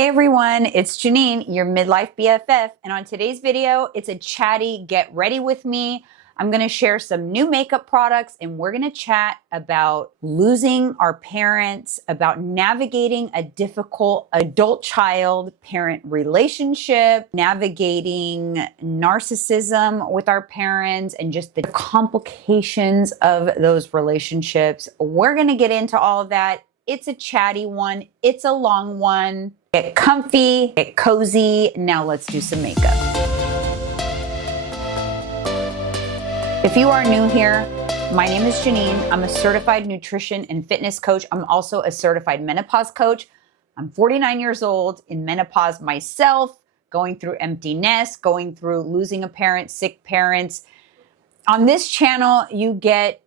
Hey everyone, it's Jeanine, your midlife BFF, and on today's video, it's a chatty get ready with me. I'm going to share some new makeup products and we're going to chat about losing our parents, about navigating a difficult adult-child parent relationship, navigating narcissism with our parents, and just the complications of those relationships. We're going to get into all of that. It's a chatty one. It's a long one. Get comfy, get cozy. Now let's do some makeup. If you are new here, my name is Jeanine. I'm a certified nutrition and fitness coach. I'm also a certified menopause coach. I'm 49 years old, in menopause myself, going through empty nest, going through losing a parent, sick parents. On this channel, you get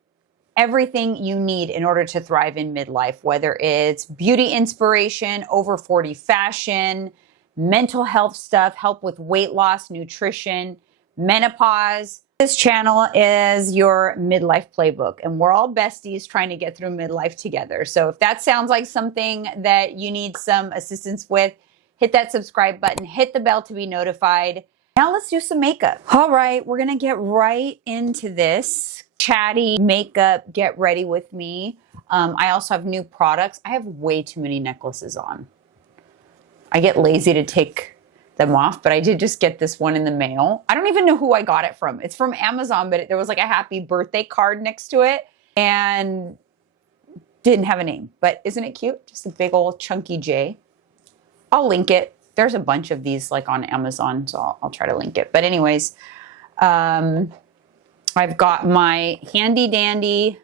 everything you need in order to thrive in midlife, whether it's beauty inspiration, over 40 fashion, mental health stuff, help with weight loss, nutrition, menopause. This channel is your midlife playbook, and we're all besties trying to get through midlife together. So if that sounds like something that you need some assistance with, hit that subscribe button, hit the bell to be notified. Now let's do some makeup. All right, we're gonna get right into this chatty makeup get ready with me. I also have new products. I have way too many necklaces on. I get lazy to take them off, but I did just get this one in the mail. I don't even know who I got it from. It's from Amazon, but there was like a happy birthday card next to it and didn't have a name, but isn't it cute? Just a big old chunky J. I'll link it. There's a bunch of these like on Amazon, so I'll try to link it. But anyways, I've got my handy dandy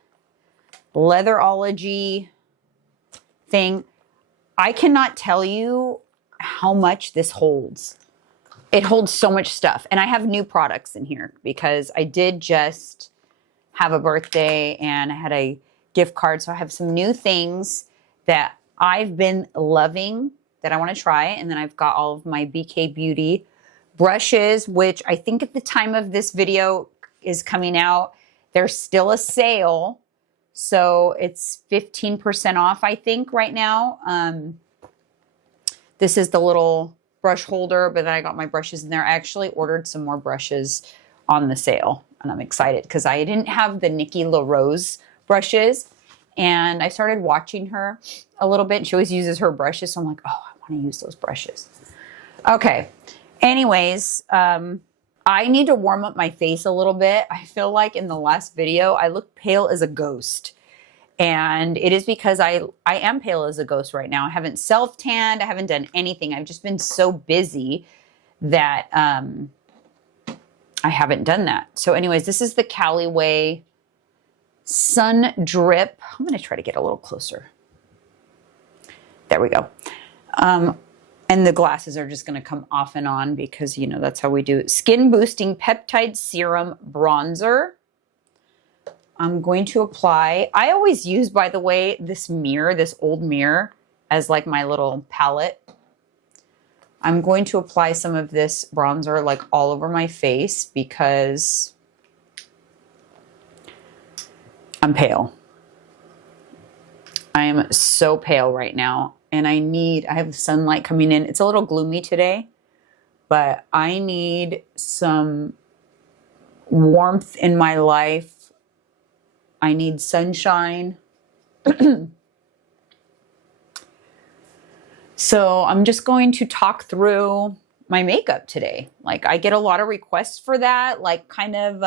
Leatherology thing. I cannot tell you how much this holds. It holds so much stuff. And I have new products in here because I did just have a birthday and I had a gift card. So I have some new things that I've been loving that I want to try. And then I've got all of my BK Beauty brushes, which I think at the time of this video is coming out, there's still a sale. So it's 15% off, I think, right now. This is the little brush holder, but then I got my brushes in there. I actually ordered some more brushes on the sale, and I'm excited because I didn't have the Nikki LaRose brushes, and I started watching her a little bit. She always uses her brushes, so I'm like, oh, I want to use those brushes. Okay. Anyways, I need to warm up my face a little bit. I feel like in the last video, I look pale as a ghost. And it is because I am pale as a ghost right now. I haven't self-tanned. I haven't done anything. I've just been so busy that I haven't done that. So anyways, this is the Callaway Sun Drip. I'm going to try to get a little closer. There we go. And the glasses are just going to come off and on because, you know, that's how we do it. Skin Boosting Peptide Serum Bronzer. I'm going to apply. I always use, by the way, this mirror, this old mirror, as like my little palette. I'm going to apply some of this bronzer like all over my face because I'm pale. I am so pale right now. And I have sunlight coming in. It's a little gloomy today, but I need some warmth in my life. I need sunshine. So I'm just going to talk through my makeup today. Like I get a lot of requests for that, like kind of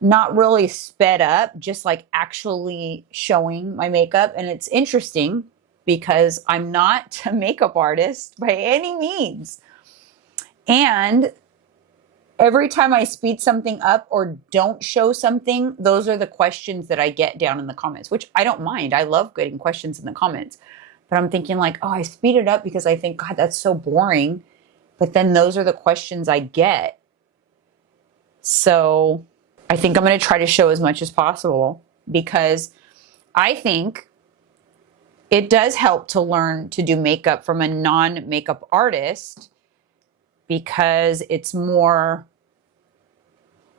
not really sped up, just like actually showing my makeup. And it's interesting because I'm not a makeup artist by any means. And every time I speed something up or don't show something, those are the questions that I get down in the comments, which I don't mind. I love getting questions in the comments. But I'm thinking like, oh, I speed it up because I think, God, that's so boring. But then those are the questions I get. So I think I'm going to try to show as much as possible because I think it does help to learn to do makeup from a non-makeup artist because it's more,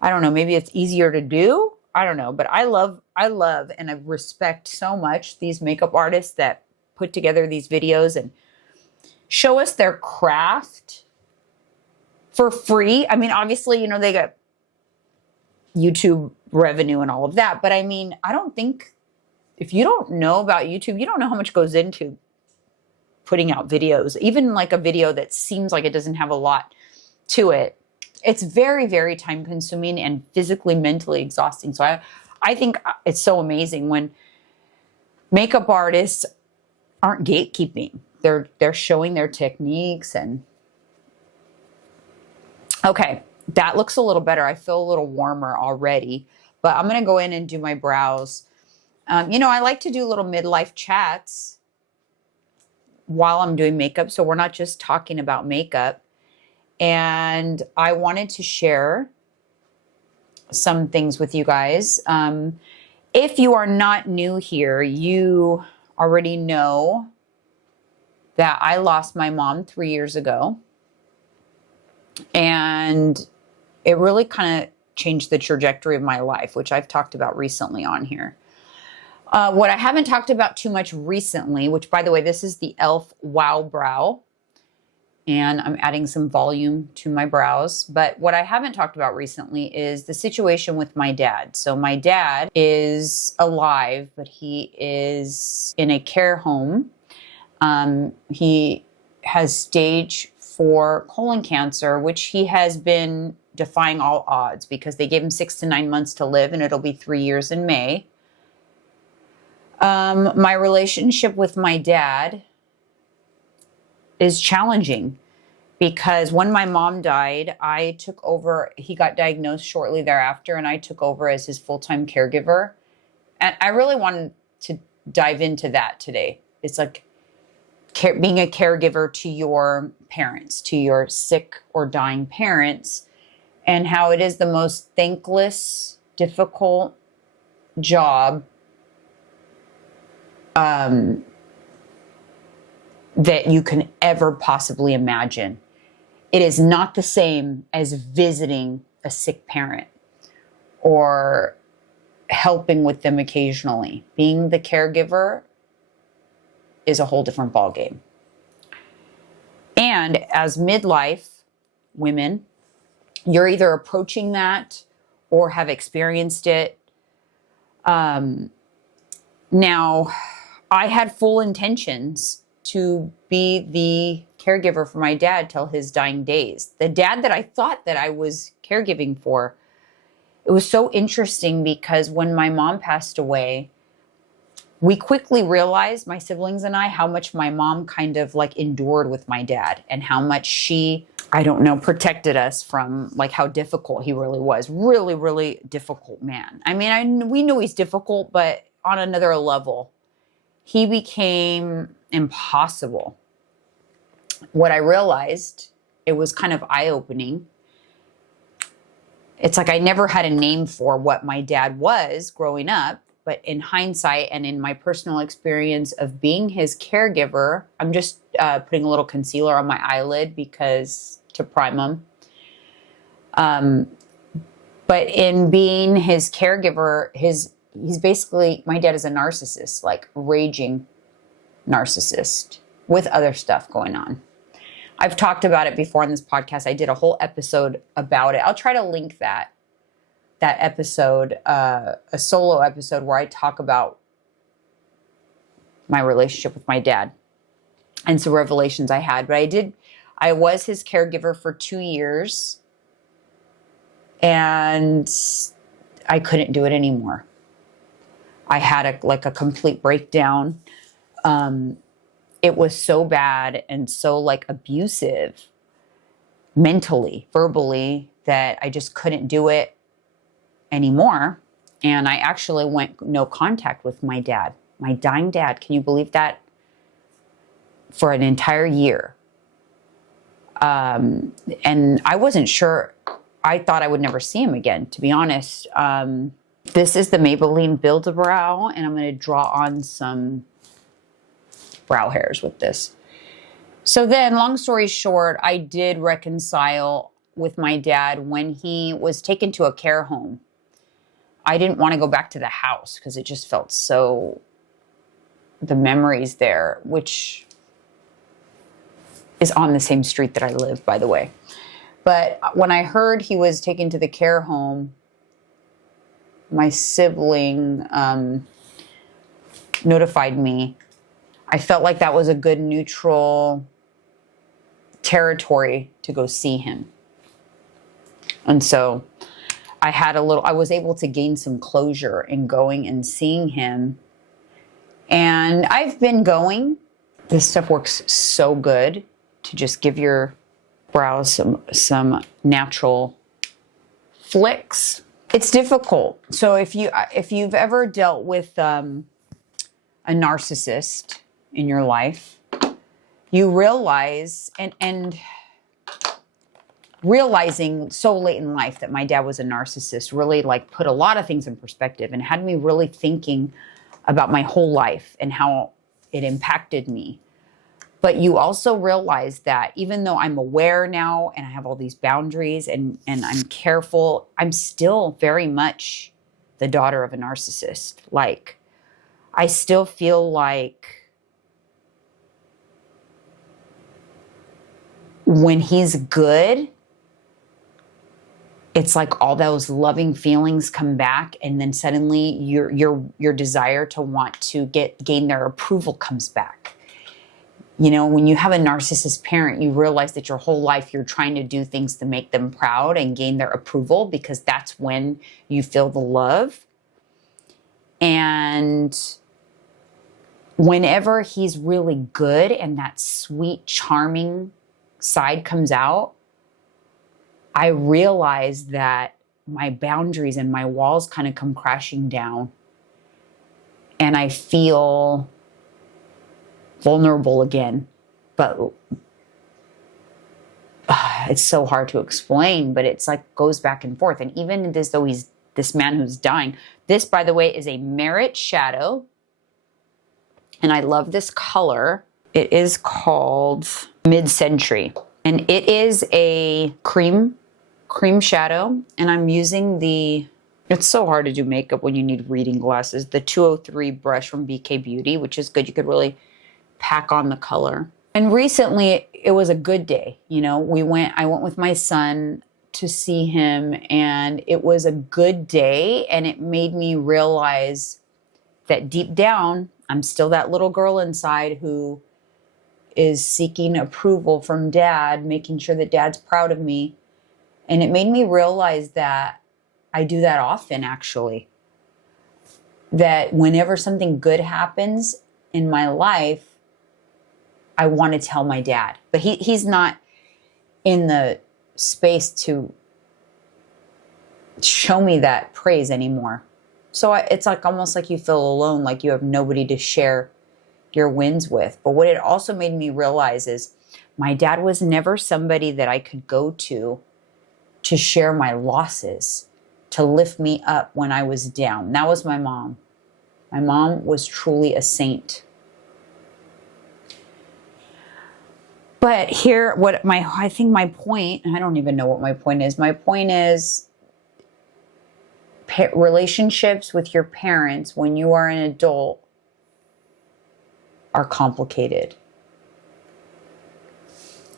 I don't know, maybe it's easier to do. I don't know, but I love and I respect so much these makeup artists that put together these videos and show us their craft for free. I mean, obviously, you know, they got YouTube revenue and all of that. But I mean, I don't think, if you don't know about YouTube, you don't know how much goes into putting out videos. Even like a video that seems like it doesn't have a lot to it. It's very, very time consuming and physically, mentally exhausting. So I think it's so amazing when makeup artists aren't gatekeeping. They're showing their techniques. And okay, that looks a little better. I feel a little warmer already, but I'm going to go in and do my brows. You know, I like to do little midlife chats while I'm doing makeup. So we're not just talking about makeup. And I wanted to share some things with you guys. If you are not new here, you already know that I lost my mom 3 years ago. And it really kind of changed the trajectory of my life, which I've talked about recently on here. What I haven't talked about too much recently, which by the way, this is the e.l.f. Wow Brow. And I'm adding some volume to my brows. But what I haven't talked about recently is the situation with my dad. So my dad is alive, but he is in a care home. He has stage 4 colon cancer, which he has been defying all odds because they gave him 6 to 9 months to live, and it'll be 3 years in May. My relationship with my dad is challenging because when my mom died, I took over. He got diagnosed shortly thereafter, and I took over as his full-time caregiver. And I really wanted to dive into that today. It's like being a caregiver to your parents, to your sick or dying parents, and how it is the most thankless, difficult job that you can ever possibly imagine. It is not the same as visiting a sick parent or helping with them occasionally. Being the caregiver is a whole different ballgame. And as midlife women, you're either approaching that or have experienced it. Now, I had full intentions to be the caregiver for my dad till his dying days. The dad that I thought that I was caregiving for. It was so interesting because when my mom passed away, we quickly realized, my siblings and I, how much my mom kind of like endured with my dad and how much she, I don't know, protected us from like how difficult he really was. Really, really difficult man. I mean, we knew he's difficult, but on another level, he became impossible. What I realized, it was kind of eye-opening. It's like I never had a name for what my dad was growing up, but in hindsight and in my personal experience of being his caregiver, I'm just putting a little concealer on my eyelid because to prime him. But in being his caregiver, he's basically, my dad is a narcissist, like raging narcissist with other stuff going on. I've talked about it before on this podcast. I did a whole episode about it. I'll try to link that episode, a solo episode where I talk about my relationship with my dad and some revelations I had. But I was his caregiver for 2 years and I couldn't do it anymore. I had a complete breakdown. It was so bad and so like abusive mentally, verbally, that I just couldn't do it anymore. And I actually went no contact with my dad, my dying dad. Can you believe that? For an entire year. And I wasn't sure. I thought I would never see him again, to be honest. This is the Maybelline Build-A-Brow, and I'm going to draw on some brow hairs with this. So then, long story short, I did reconcile with my dad when he was taken to a care home. I didn't want to go back to the house because it just felt so, the memories there, which is on the same street that I live, by the way. But when I heard he was taken to the care home, my sibling notified me. I felt like that was a good neutral territory to go see him. And so I was able to gain some closure in going and seeing him. And I've been going. This stuff works so good to just give your brows some natural flicks. It's difficult. So if you've ever dealt with a narcissist in your life, you realize and realizing so late in life that my dad was a narcissist really like put a lot of things in perspective and had me really thinking about my whole life and how it impacted me. But you also realize that even though I'm aware now and I have all these boundaries and I'm careful, I'm still very much the daughter of a narcissist. Like, I still feel like when he's good, it's like all those loving feelings come back, and then suddenly your desire to want to gain their approval comes back. You know, when you have a narcissist parent, you realize that your whole life you're trying to do things to make them proud and gain their approval, because that's when you feel the love. And whenever he's really good and that sweet, charming side comes out, I realize that my boundaries and my walls kind of come crashing down. And I feel vulnerable again. But it's so hard to explain, but it's like goes back and forth. And even as though he's this man who's dying. This, by the way, is a merit shadow. And I love this color. It is called Mid-Century. And it is a cream shadow. And I'm using it's so hard to do makeup when you need reading glasses, the 203 brush from BK Beauty, which is good. You could really pack on the color. And recently it was a good day. You know, I went with my son to see him, and it was a good day. And it made me realize that deep down, I'm still that little girl inside who is seeking approval from dad, making sure that dad's proud of me. And it made me realize that I do that often, actually. That whenever something good happens in my life, I want to tell my dad. But he's not in the space to show me that praise anymore. So it's like almost like you feel alone, like you have nobody to share your wins with. But what it also made me realize is my dad was never somebody that I could go to share my losses, to lift me up when I was down. That was my mom. My mom was truly a saint. But here, I think my point, I don't even know what my point is. My point is relationships with your parents when you are an adult are complicated.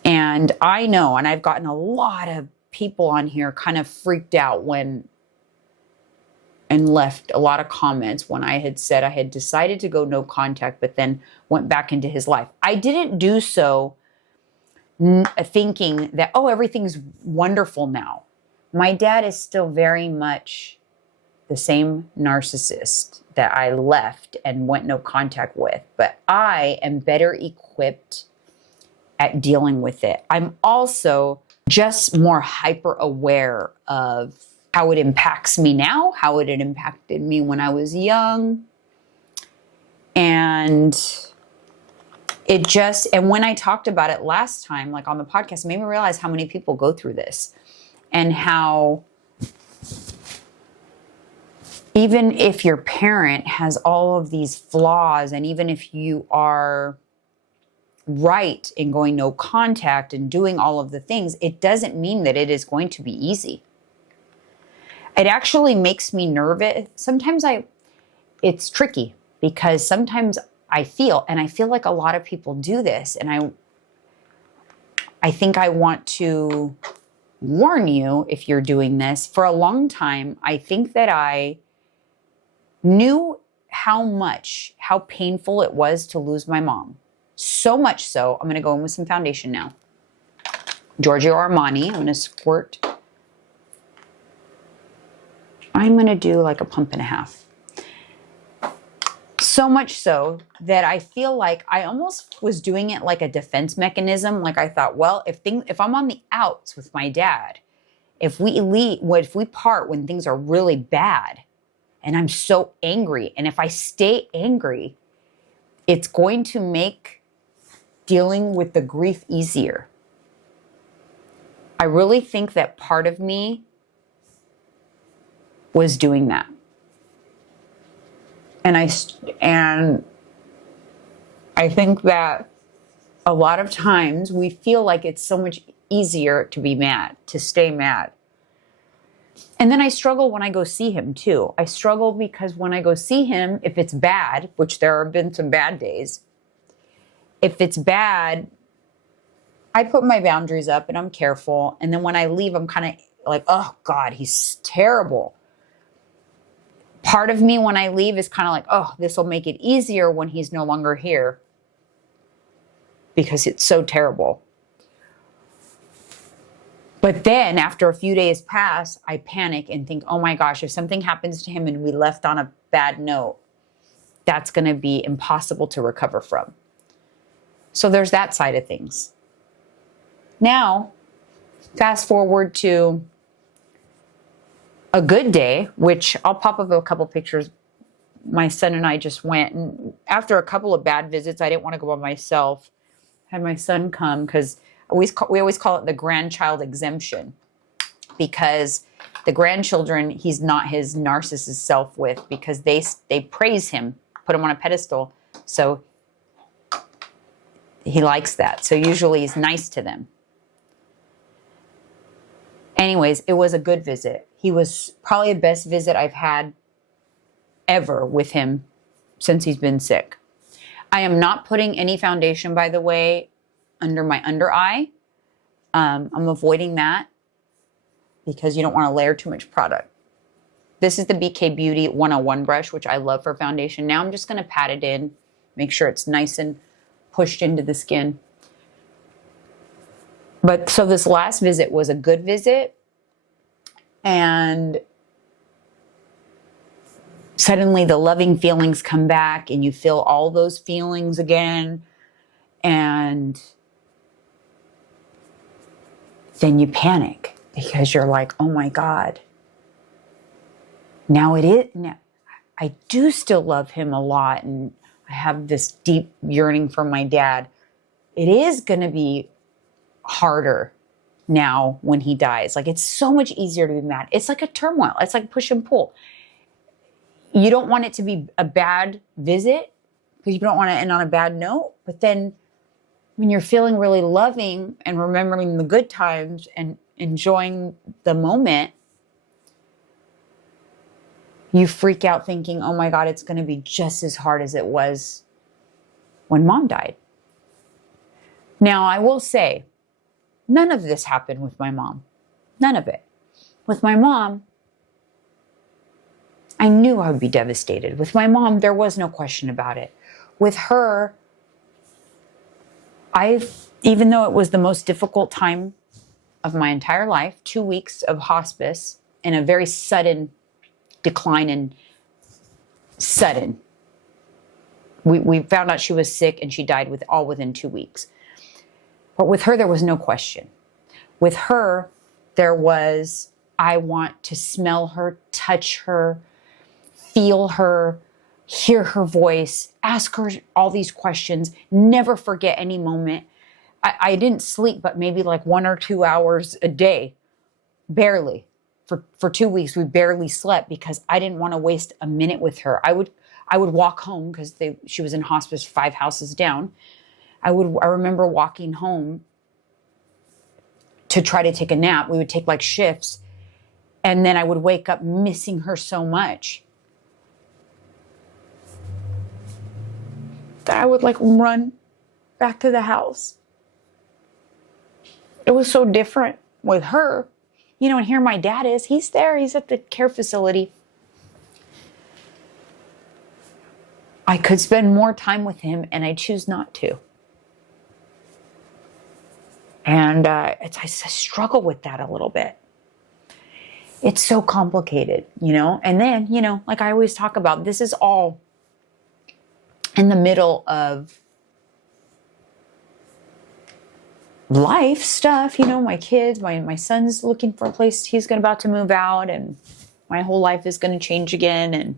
And I know, and I've gotten a lot of people on here kind of freaked out and left a lot of comments when I had said I had decided to go no contact, but then went back into his life. I didn't do so thinking that, oh, everything's wonderful now. My dad is still very much the same narcissist that I left and went no contact with, but I am better equipped at dealing with it. I'm also just more hyper aware of how it impacts me now, how it had impacted me when I was young. And when I talked about it last time, like on the podcast, it made me realize how many people go through this, and how even if your parent has all of these flaws, and even if you are right in going no contact and doing all of the things, it doesn't mean that it is going to be easy. It actually makes me nervous. Sometimes it's tricky, because sometimes I feel like a lot of people do this, and I think I want to warn you, if you're doing this, for a long time, I think that I knew how painful it was to lose my mom. So much so, I'm going to go in with some foundation now. Giorgio Armani, I'm going to squirt. I'm going to do like a pump and a half. So much so that I feel like I almost was doing it like a defense mechanism. Like I thought, well, if I'm on the outs with my dad, if we part when things are really bad and I'm so angry, and if I stay angry, it's going to make dealing with the grief easier. I really think that part of me was doing that. And I think that a lot of times we feel like it's so much easier to be mad, to stay mad. And then I struggle when I go see him too. I struggle because when I go see him, if it's bad, which there have been some bad days, if it's bad, I put my boundaries up and I'm careful. And then when I leave, I'm kind of like, oh God, he's terrible. Part of me when I leave is kind of like, oh, this will make it easier when he's no longer here because it's so terrible. But then after a few days pass, I panic and think, oh my gosh, if something happens to him and we left on a bad note, that's going to be impossible to recover from. So there's that side of things. Now, fast forward to a good day, which I'll pop up a couple pictures. My son and I just went, and after a couple of bad visits, I didn't want to go by myself. I had my son come because we always call it the grandchild exemption, because the grandchildren, he's not his narcissist self with, because they praise him, put him on a pedestal. So he likes that. So usually he's nice to them. Anyways, it was a good visit. He was probably the best visit I've had ever with him since he's been sick. I am not putting any foundation, by the way, under my under eye. I'm avoiding that because you don't want to layer too much product. This is the BK Beauty 101 brush, which I love for foundation. Now I'm just going to pat it in, make sure it's nice and pushed into the skin. But so this last visit was a good visit, and suddenly the loving feelings come back and you feel all those feelings again, and then you panic because you're like, oh my God, now I do still love him a lot, and I have this deep yearning for my dad. It is going to be harder now when he dies. Like, it's so much easier to be mad. It's like a turmoil. It's like push and pull. You don't want it to be a bad visit because you don't want to end on a bad note. But then when you're feeling really loving and remembering the good times and enjoying the moment, you freak out thinking, oh my God, it's going to be just as hard as it was when mom died. Now, I will say, none of this happened with my mom. None of it. With my mom, I knew I would be devastated. With my mom, there was no question about it. With her, even though it was the most difficult time of my entire life, 2 weeks of hospice and a very sudden decline and sudden. We found out she was sick and she died within 2 weeks. But with her, there was no question. With her, there was, I want to smell her, touch her, feel her, hear her voice, ask her all these questions, never forget any moment. I didn't sleep, but maybe like 1 or 2 hours a day, barely. For 2 weeks, we barely slept because I didn't want to waste a minute with her. I would walk home because she was in hospice 5 houses down. I remember walking home to try to take a nap. We would take like shifts, and then I would wake up missing her so much that I would like run back to the house. It was so different with her. You know, and here my dad is. He's there. He's at the care facility. I could spend more time with him, and I choose not to. And I struggle with that a little bit. It's so complicated, you know? And then, you know, like I always talk about, this is all in the middle of life stuff, you know, my kids, my son's looking for a place. He's about to move out, and my whole life is going to change again.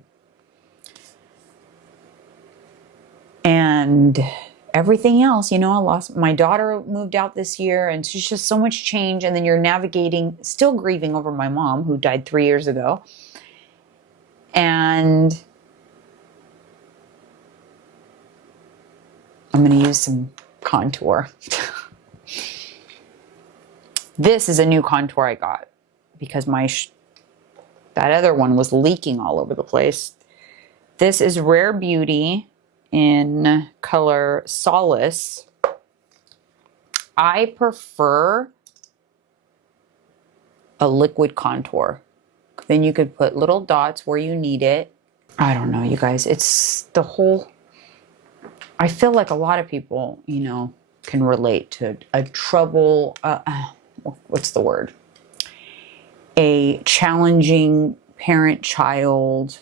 And everything else, you know, my daughter moved out this year, and it's just so much change. And then you're navigating, still grieving over my mom who died 3 years ago. And I'm going to use some contour. This is a new contour I got because that other one was leaking all over the place. This is Rare Beauty in color Solace. I prefer a liquid contour. Then you could put little dots where you need it. I don't know, you guys. It's the whole... I feel like a lot of people, you know, can relate to a trouble... what's the word? A challenging parent-child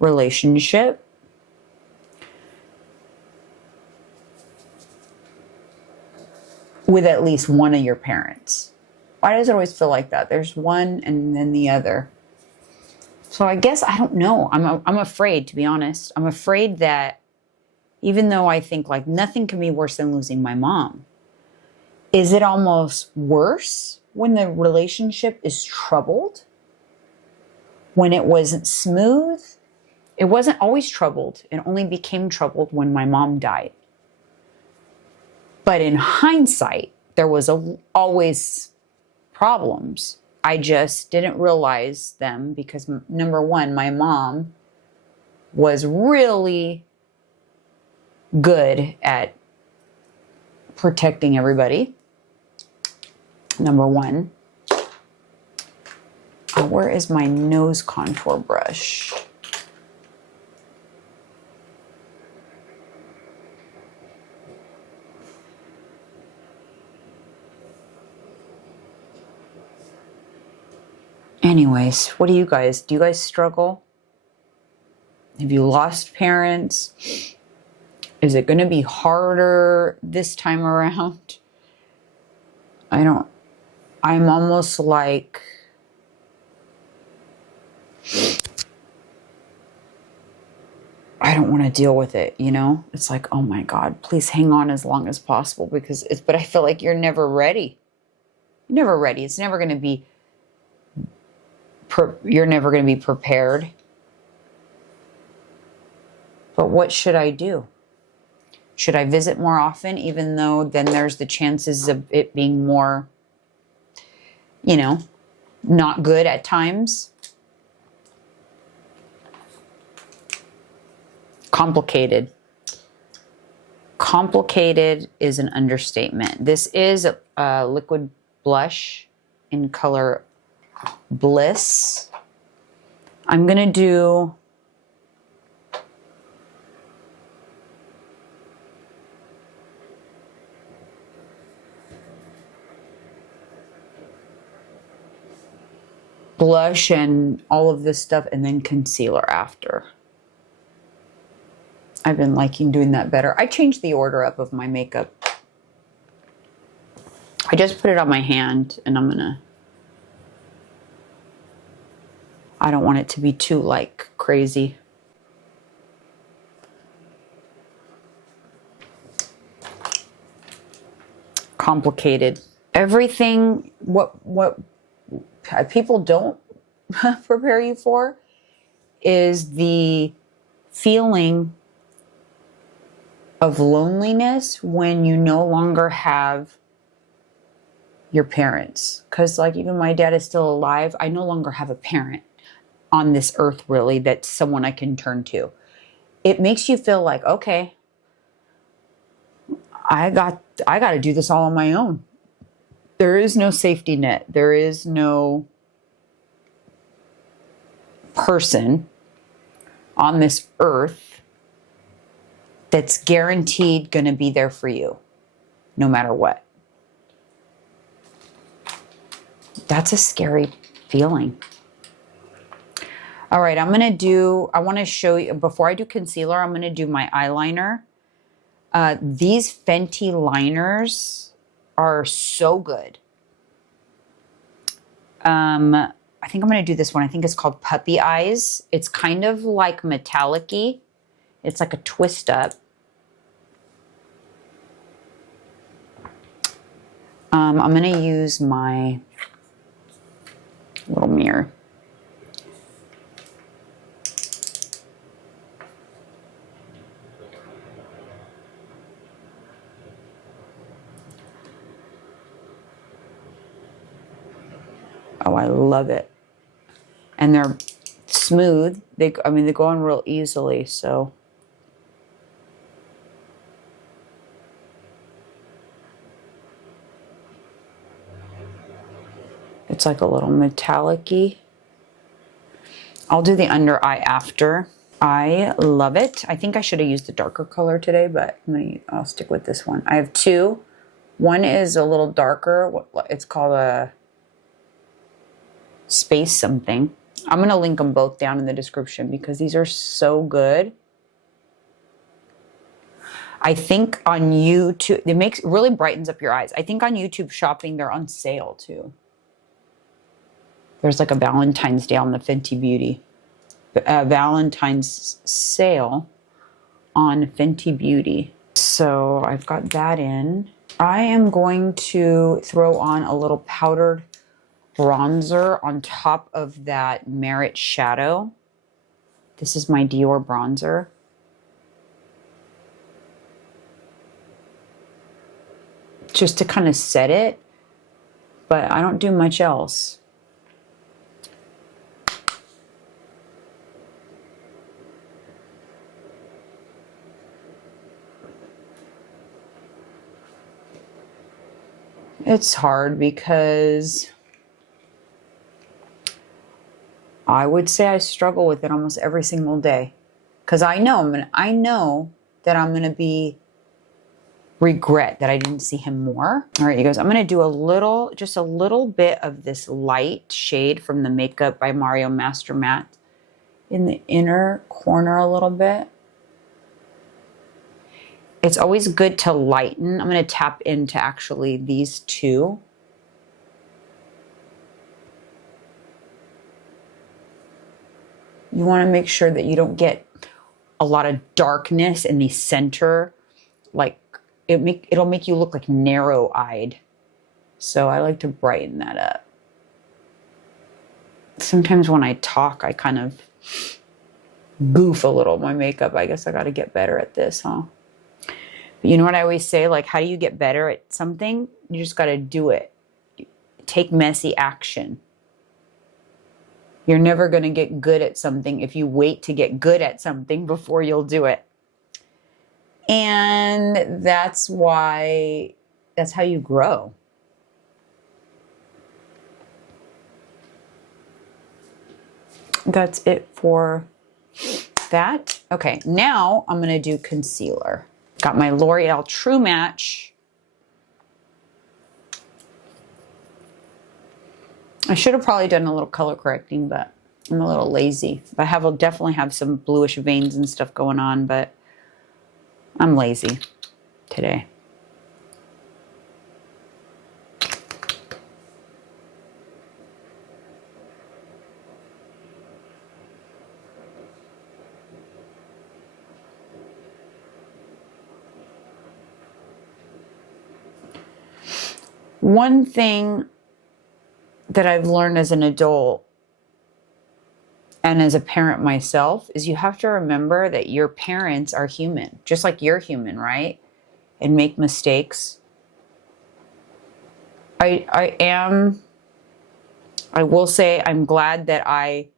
relationship. With at least one of your parents. Why does it always feel like that? There's one and then the other. So I guess, I don't know. I'm afraid, to be honest. I'm afraid that even though I think like nothing can be worse than losing my mom, is it almost worse when the relationship is troubled? When it wasn't smooth? It wasn't always troubled. It only became troubled when my mom died. But in hindsight, there was always problems. I just didn't realize them because, number one, my mom was really good at protecting everybody. Number one. Where is my nose contour brush? Anyways, what do you guys struggle? Have you lost parents? Is it going to be harder this time around? I'm almost like, I don't want to deal with it, you know? It's like, oh my God, please hang on as long as possible but I feel like you're never ready. You're never ready. It's never going to be you're never going to be prepared. But what should I do? Should I visit more often, even though then there's the chances of it being more, you know, not good at times? Complicated. Complicated is an understatement. This is a liquid blush in color Bliss. I'm going to do blush and all of this stuff and then concealer after. I've been liking doing that better. I changed the order up of my makeup. I just put it on my hand and I don't want it to be too like crazy. Complicated. Everything, what people don't prepare you for is the feeling of loneliness when you no longer have your parents. Because like even my dad is still alive, I no longer have a parent on this earth really that's someone I can turn to. It makes you feel like, okay, I got to do this all on my own. There is no safety net. There is no person on this earth that's guaranteed going to be there for you, no matter what. That's a scary feeling. All right, I want to show you, before I do concealer, I'm going to do my eyeliner. These Fenty liners are so good. I think I'm going to do this one. I think it's called Puppy Eyes. It's kind of like metallic-y. It's like a twist up. I'm going to use my little mirror. Oh, I love it. And they're smooth. They go on real easily, so. It's like a little metallic-y. I'll do the under eye after. I love it. I think I should have used the darker color today, but I'll stick with this one. I have two. One is a little darker. It's called a Space something. I'm going to link them both down in the description because these are so good. I think on YouTube, it really brightens up your eyes. I think on YouTube shopping, they're on sale too. There's like a Valentine's Day on the Fenty Beauty. Valentine's sale on Fenty Beauty. So I've got that in. I am going to throw on a little powdered bronzer on top of that Merit shadow. This is my Dior bronzer. Just to kind of set it, but I don't do much else. It's hard because I would say I struggle with it almost every single day. Because I know that I'm going to be regret that I didn't see him more. All right, you guys, I'm going to do just a little bit of this light shade from the Makeup by Mario Master Matte in the inner corner a little bit. It's always good to lighten. I'm going to tap into actually these two. You want to make sure that you don't get a lot of darkness in the center. Like it'll make you look like narrow-eyed. So I like to brighten that up. Sometimes when I talk, I kind of goof a little my makeup. I guess I got to get better at this, huh? But you know what I always say? Like, how do you get better at something? You just got to do it. Take messy action. You're never going to get good at something if you wait to get good at something before you'll do it. And that's how you grow. That's it for that. Okay, now I'm going to do concealer. Got my L'Oreal True Match. I should have probably done a little color correcting, but I'm a little lazy. I'll definitely have some bluish veins and stuff going on, but I'm lazy today. One thing that I've learned as an adult and as a parent myself is you have to remember that your parents are human, just like you're human, right? And make mistakes. I will say I'm glad that I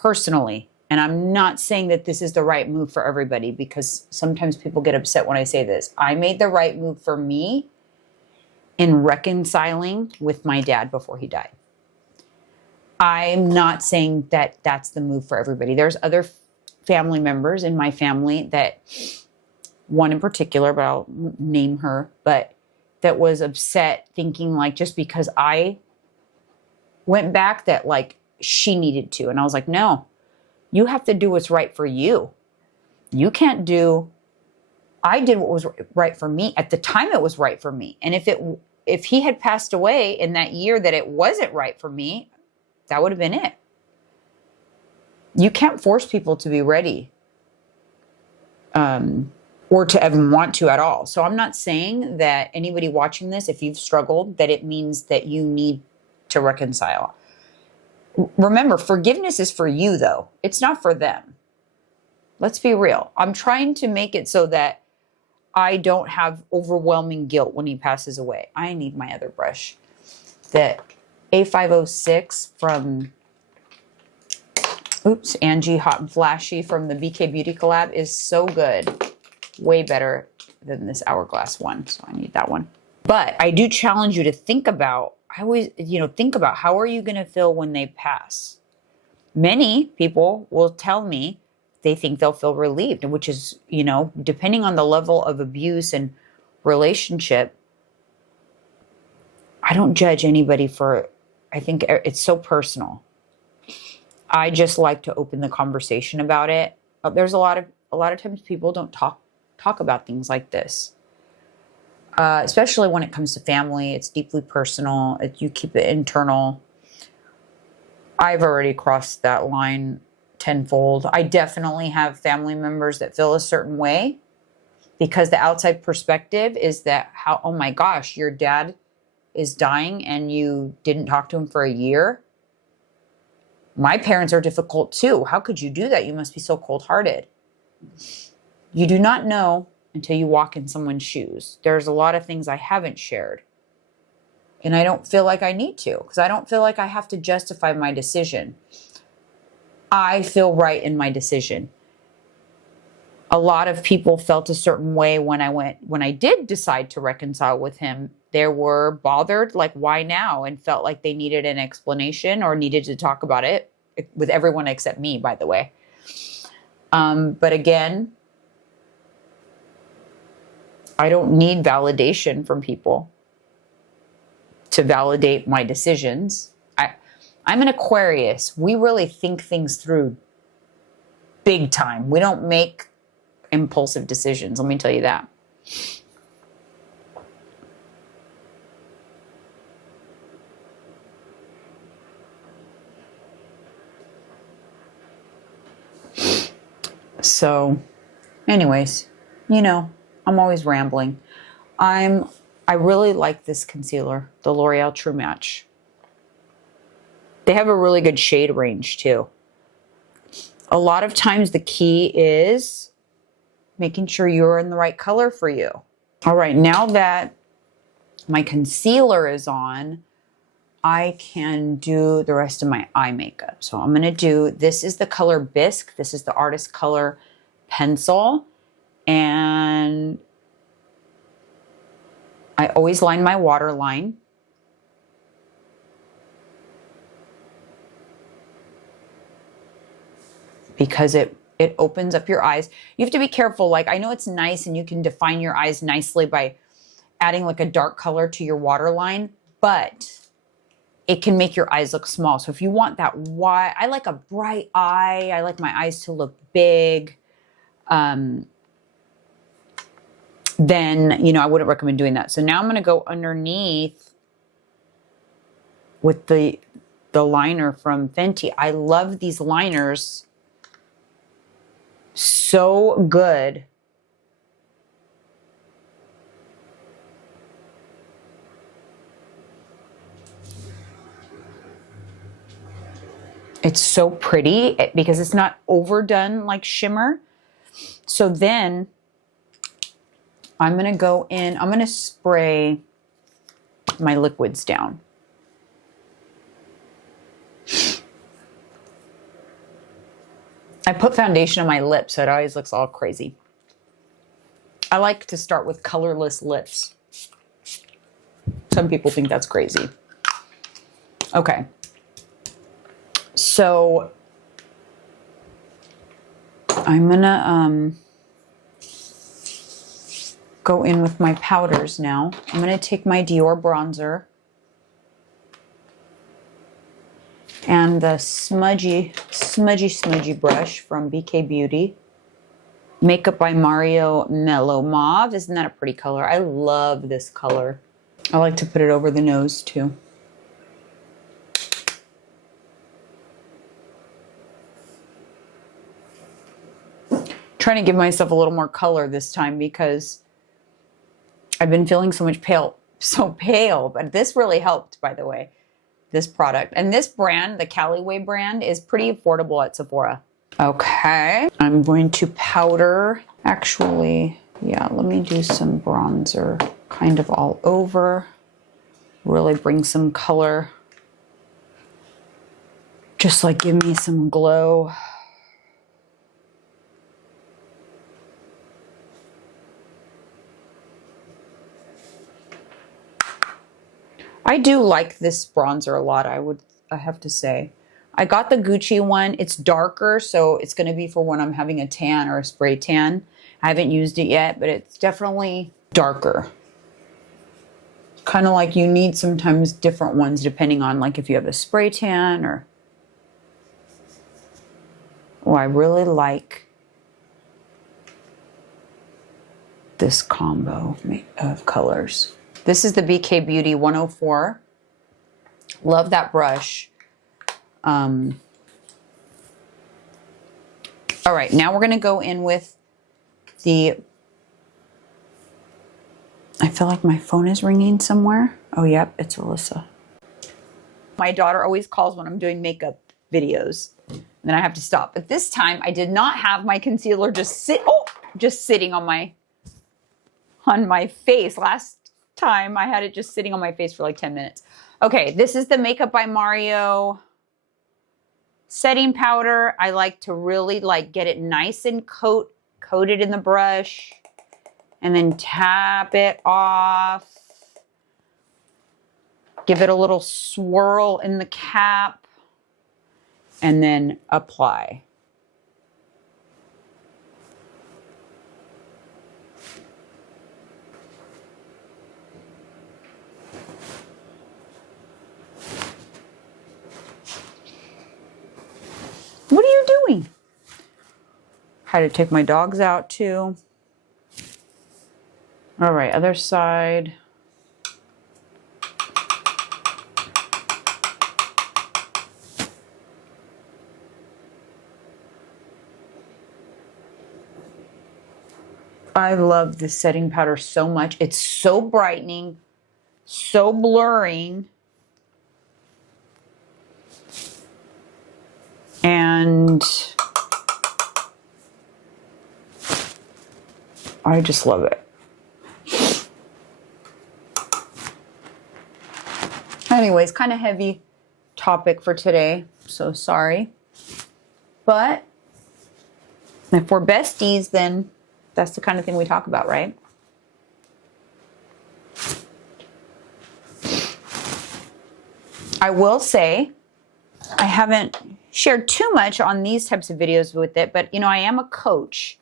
personally, and I'm not saying that this is the right move for everybody because sometimes people get upset when I say this. I made the right move for me. in reconciling with my dad before he died. I'm not saying that that's the move for everybody. There's other family members in my family that, one in particular, but I'll name her, but that was upset thinking like just because I went back that like she needed to. And I was like, no, you have to do what's right for you. You can't do, I did what was right for me. At the time it was right for me. And if he had passed away in that year that it wasn't right for me, that would have been it. You can't force people to be ready. Or to even want to at all. So I'm not saying that anybody watching this, if you've struggled, that it means that you need to reconcile. Remember, forgiveness is for you though. It's not for them. Let's be real. I'm trying to make it so that I don't have overwhelming guilt when he passes away. I need my other brush. That A506 from, Angie Hot and Flashy from the BK Beauty Collab is so good. Way better than this Hourglass one. So I need that one. But I do challenge you to think about, think about how are you going to feel when they pass? Many people will tell me they think they'll feel relieved, which is, depending on the level of abuse and relationship, I don't judge anybody I think it's so personal. I just like to open the conversation about it. There's a lot of times people don't talk about things like this, especially when it comes to family. It's deeply personal. You keep it internal. I've already crossed that line tenfold. I definitely have family members that feel a certain way because the outside perspective is that oh my gosh, your dad is dying and you didn't talk to him for a year. My parents are difficult too. How could you do that? You must be so cold-hearted. You do not know until you walk in someone's shoes. There's a lot of things I haven't shared. And I don't feel like I need to, because I don't feel like I have to justify my decision. I feel right in my decision. A lot of people felt a certain way when I did decide to reconcile with him. They were bothered, like, why now? And felt like they needed an explanation or needed to talk about it with everyone except me, by the way. But again, I don't need validation from people to validate my decisions. I'm an Aquarius. We really think things through big time. We don't make impulsive decisions. Let me tell you that. So, anyways, I'm always rambling. I really like this concealer, the L'Oreal True Match. They have a really good shade range too. A lot of times the key is making sure you're in the right color for you. All right, now that my concealer is on, I can do the rest of my eye makeup. So I'm going to do, this is the color Bisque. This is the Artist Color pencil. And I always line my waterline. Because it opens up your eyes. You have to be careful. Like, I know it's nice and you can define your eyes nicely by adding like a dark color to your waterline, but it can make your eyes look small. So if you want that wide, I like a bright eye. I like my eyes to look big. Then, I wouldn't recommend doing that. So now I'm going to go underneath with the liner from Fenty. I love these liners. So good. It's so pretty because it's not overdone like shimmer. So then I'm going to go in, I'm going to spray my liquids down. I put foundation on my lips, so it always looks all crazy. I like to start with colorless lips. Some people think that's crazy. Okay. So I'm gonna go in with my powders now. I'm gonna take my Dior bronzer and the smudgy brush from BK Beauty. Makeup by Mario Mellow Mauve. Isn't that a pretty color? I love this color. I like to put it over the nose too. Trying to give myself a little more color this time because I've been feeling so pale, but this really helped, by the way, this product. And this brand, the Callaway brand, is pretty affordable at Sephora. Okay, I'm going to powder. Actually, yeah, let me do some bronzer kind of all over. Really bring some color. Just like give me some glow. I do like this bronzer a lot, I have to say. I got the Gucci one. It's darker, so it's going to be for when I'm having a tan or a spray tan. I haven't used it yet, but it's definitely darker. Kind of like you need sometimes different ones depending on like if you have a spray tan or... Oh, I really like this combo of colors. This is the BK Beauty 104. Love that brush. All right, now we're going to go in with the... I feel like my phone is ringing somewhere. Oh, yep, it's Alyssa. My daughter always calls when I'm doing makeup videos. And then I have to stop. But this time, I did not have my concealer just sitting on my face. Last time, I had it just sitting on my face for like 10 minutes. Okay, this is the Makeup by Mario setting powder. I like to really get it nice and coated in the brush and then tap it off. Give it a little swirl in the cap and then apply. What are you doing? Had to take my dogs out too. All right, other side. I love this setting powder so much. It's so brightening, so blurring. And I just love it. Anyways, kind of heavy topic for today, so sorry. But if we're besties, then that's the kind of thing we talk about, right? I will say, I haven't shared too much on these types of videos with it, but I am a coach.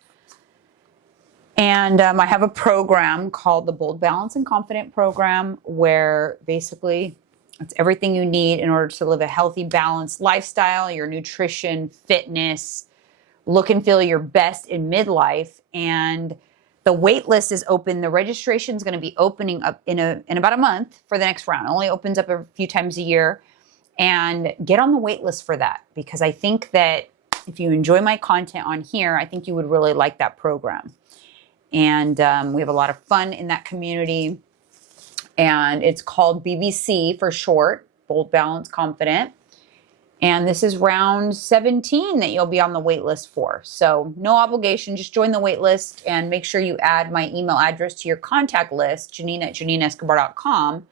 And I have a program called the Bold, Balanced, and Confident program, where basically it's everything you need in order to live a healthy, balanced lifestyle, your nutrition, fitness, look and feel your best in midlife. And the wait list is open. The registration is going to be opening up in about a month for the next round. It only opens up a few times a year. And get on the wait list for that, because I think that if you enjoy my content on here, I think you would really like that program. And we have a lot of fun in that community. And it's called BBC for short, Bold, Balanced, Confident. And this is round 17 that you'll be on the wait list for. So no obligation, just join the wait list and make sure you add my email address to your contact list, Jeanine@JeanineEscobar.com.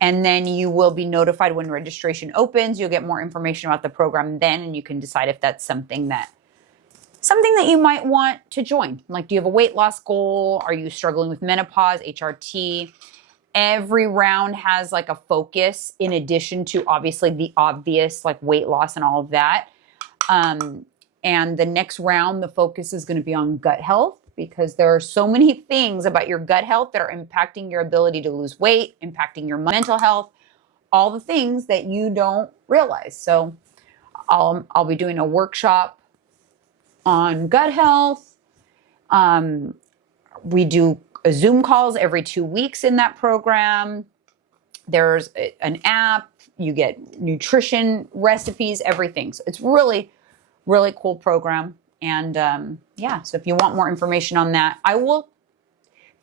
And then you will be notified when registration opens. You'll get more information about the program then, and you can decide if that's something that you might want to join. Like, do you have a weight loss goal? Are you struggling with menopause, HRT? Every round has like a focus in addition to obviously the obvious like weight loss and all of that. And the next round, the focus is going to be on gut health, because there are so many things about your gut health that are impacting your ability to lose weight, impacting your mental health, all the things that you don't realize. So I'll be doing a workshop on gut health. We do Zoom calls every 2 weeks in that program. There's an app. You get nutrition recipes, everything. So it's really, really cool program. And yeah, so if you want more information on that, I will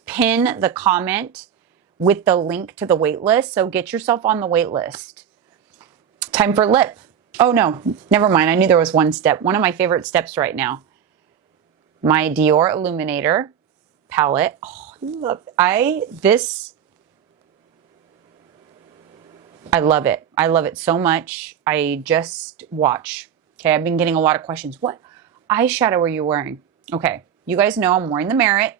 pin the comment with the link to the wait list. So get yourself on the wait list. Time for lip. Oh no, never mind. I knew there was one step. One of my favorite steps right now. My Dior Illuminator palette. Oh, I love it. I love it so much. I just watch. Okay, I've been getting a lot of questions. What eyeshadow are you wearing? Okay, you guys know I'm wearing the Merit.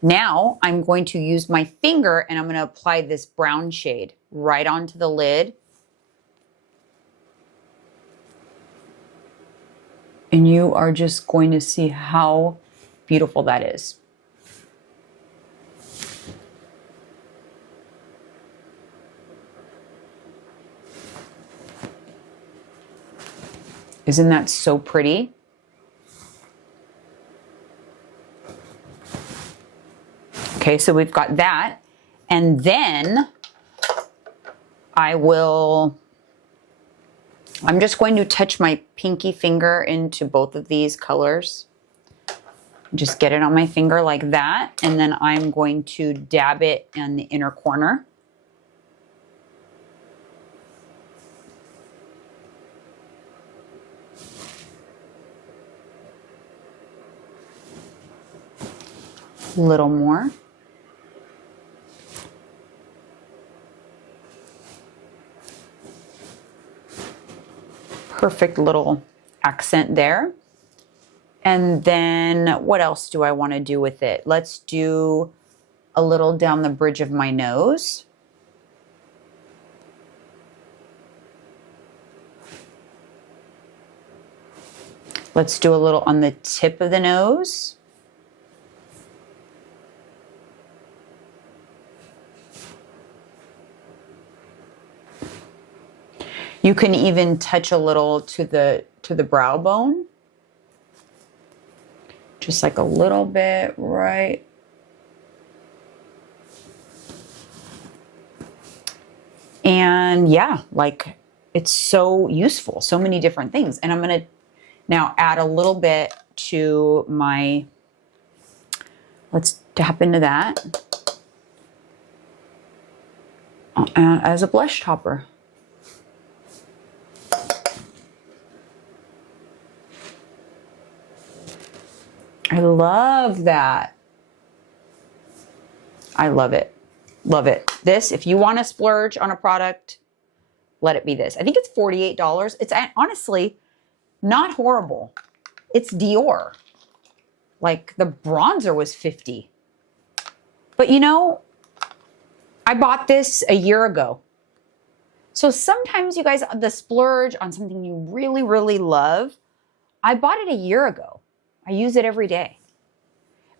Now I'm going to use my finger and I'm going to apply this brown shade right onto the lid. And you are just going to see how beautiful that is. Isn't that so pretty? Okay, so we've got that. And then I'm just going to touch my pinky finger into both of these colors. Just get it on my finger like that. And then I'm going to dab it in the inner corner. A little more. Perfect little accent there. And then what else do I want to do with it? Let's do a little down the bridge of my nose. Let's do a little on the tip of the nose. You can even touch a little to the brow bone. Just like a little bit, right? And yeah, like it's so useful, so many different things. And I'm going to now add a little bit to my, let's tap into that as a blush topper. I love that. I love it. Love it. This, if you want to splurge on a product, let it be this. I think it's $48. It's honestly not horrible. It's Dior. Like the bronzer was $50. But you know, I bought this a year ago. So sometimes you guys, the splurge on something you really, really love, I bought it a year ago. I use it every day.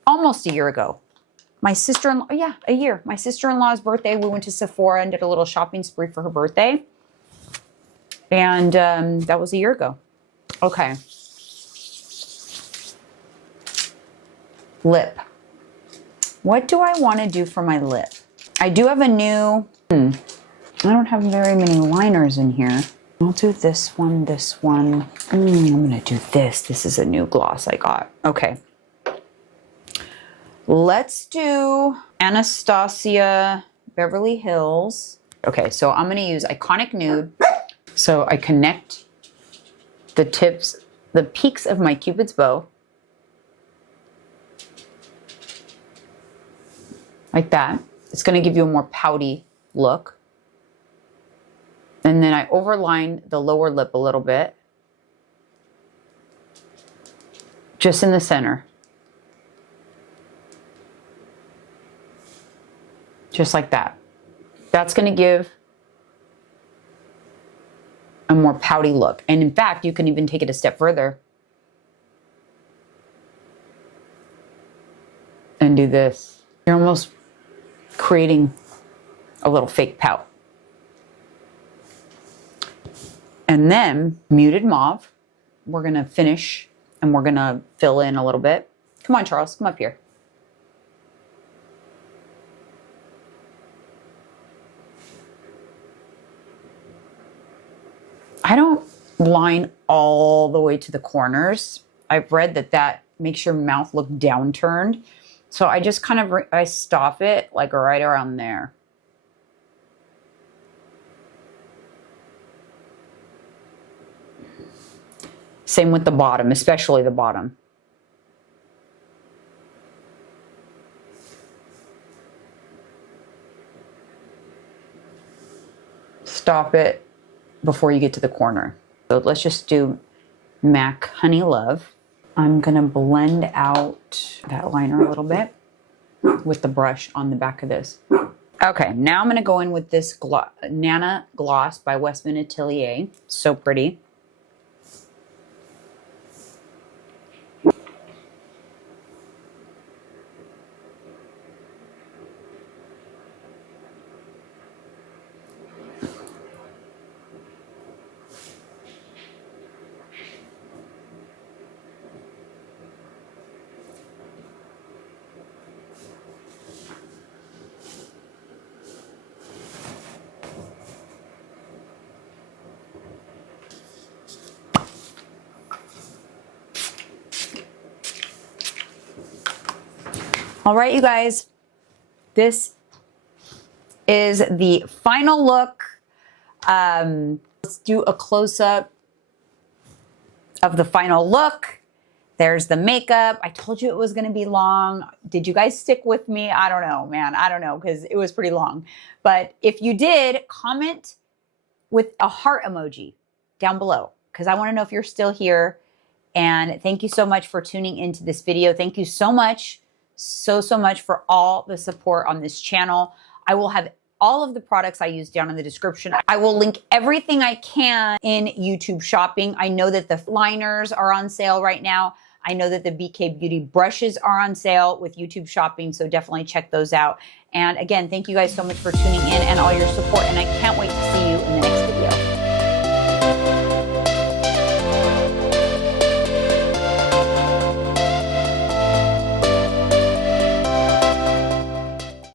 Almost a year ago. My sister-in-law, yeah, a year. My sister-in-law's birthday, we went to Sephora and did a little shopping spree for her birthday. And that was a year ago. Okay. Lip. What do I want to do for my lip? I do have a new, I don't have very many liners in here. I'll do this one, this one. I'm going to do this. This is a new gloss I got. Okay. Let's do Anastasia Beverly Hills. Okay, so I'm going to use Iconic Nude. So I connect the tips, the peaks of my Cupid's bow. Like that. It's going to give you a more pouty look. And then I overline the lower lip a little bit. Just in the center. Just like that. That's going to give a more pouty look. And in fact, you can even take it a step further and do this. You're almost creating a little fake pout. And then muted mauve. We're going to finish and we're going to fill in a little bit. Come on, Charles, come up here. I don't line all the way to the corners. I've read that that makes your mouth look downturned. So I just kind of, I stop it like right around there. Same with the bottom, especially the bottom. Stop it before you get to the corner. So let's just do MAC Honey Love. I'm gonna blend out that liner a little bit with the brush on the back of this. Okay, now I'm gonna go in with this Nana Gloss by Westman Atelier. So pretty. All right, you guys, this is the final look. Let's do a close-up of the final look. There's the makeup. I told you it was gonna be long. Did you guys stick with me? I don't know, man. I don't know, because it was pretty long. But if you did, comment with a heart emoji down below, because I wanna know if you're still here. And thank you so much for tuning into this video. Thank you so much. So much for all the support on this channel. I will have all of the products I use down in the description. I will link everything I can in YouTube shopping. I know that the liners are on sale right now. I know that the BK Beauty brushes are on sale with YouTube shopping, so definitely check those out. And again, thank you guys so much for tuning in and all your support, and I can't wait to see you in the next video.